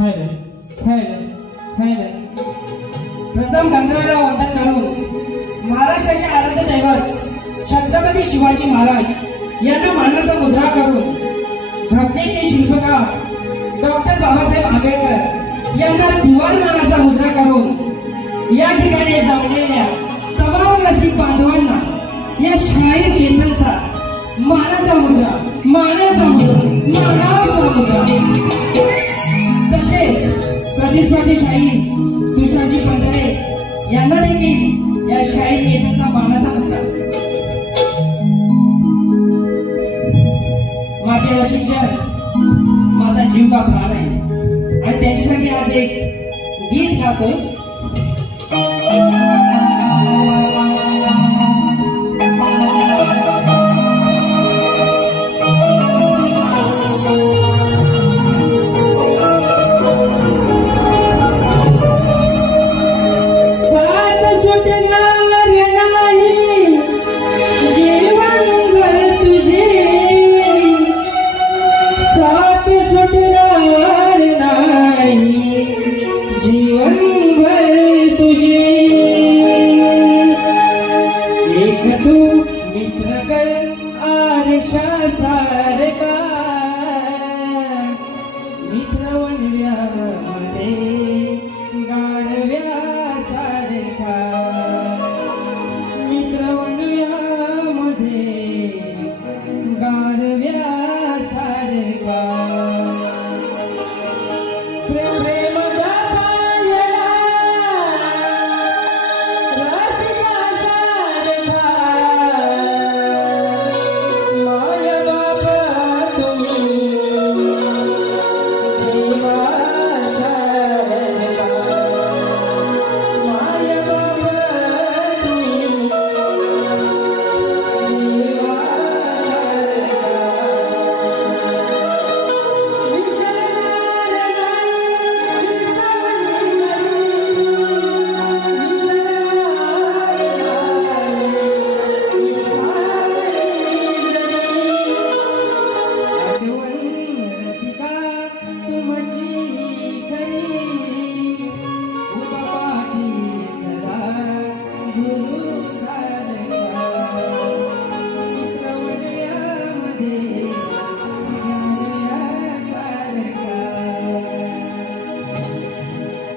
Hello hello प्रथम गंगाला वंदन करून महाराष्ट्राचे आराध्य दैवत छत्रपती शिवाजी महाराज यांना मानाचा मुद्रा करून घटनेचे शिल्पकार डॉक्टर बाबासाहेब आंबेडकर यांना दिवाण मानाचा मुद्रा करून या ठिकाणी जमलेल्या तमाम रसिक बांधवांना या शाहीर केतनचा मानाचा मुद्रा मानाचा मुद्रा मानाचा मुद्रा. तसेच प्रतिस्पर्धी शाहीर तुषारजी पंधरे यांना देखील या शाहीर केतनचा मानाचा मुद्रा माझे रसिकजन माझा जीव का प्राण आहे? आणि त्यांच्यासाठी आज एक गीत गातोय. साथ सुटणार नाही. जीवन भर तुझे. एक तू मित्र कर आरशा सारका मित्र बनल्या